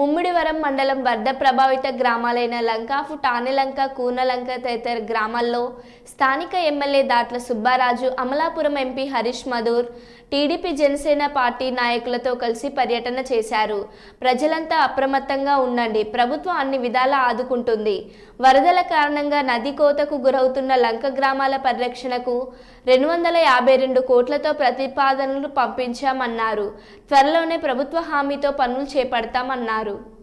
ముమ్మిడివరం మండలం వరద ప్రభావిత గ్రామాలైన లంకాఫు టానెలంక కూనలంక తదితర గ్రామాల్లో స్థానిక MLA Datla Subbaraju Amalapuram MP Harish Madhur TDP Janasena party నాయకులతో కలిసి పర్యటన చేశారు. ప్రజలంతా అప్రమత్తంగా ఉండండి. ప్రభుత్వం అన్ని విధాలా ఆదుకుంటుంది. వరదల కారణంగా నది కోతకు గురవుతున్న లంక గ్రామాల పరిరక్షణకు రెండు వందల యాభై రెండు కోట్లతో ప్రతిపాదనలు పంపించామన్నారు. త్వరలోనే ప్రభుత్వ హామీతో పనులు చేపడతామన్నారు. করো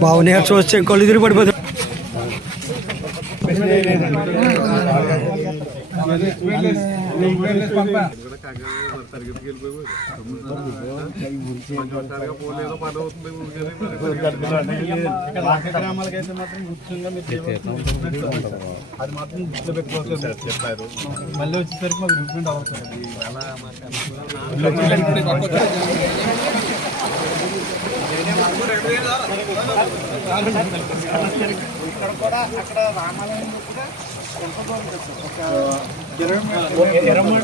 भावने चोचे कॉलेज रिपोर्ट గ్రామాలకైతే మాత్రం ముఖ్యంగా మీరు అది మాత్రం దృష్టిలో పెట్టుకోవచ్చు చెప్పారు మళ్ళీ వచ్చేసరికి మాకు రిప్రజెంట్ అవుతుంది ఇక్కడ కూడా అక్కడ రామాలయం కూడా ఎంత దూరం సార్? ఒక ఇరవై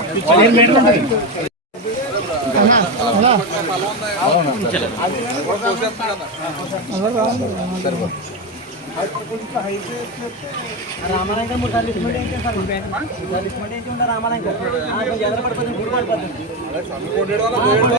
ఏంటి సార్ లిస్ట్మెంట్ ఏంటి ఉండే రామాలంక ఎదురు పడిపోతుంది గుడి పడిపోతుంది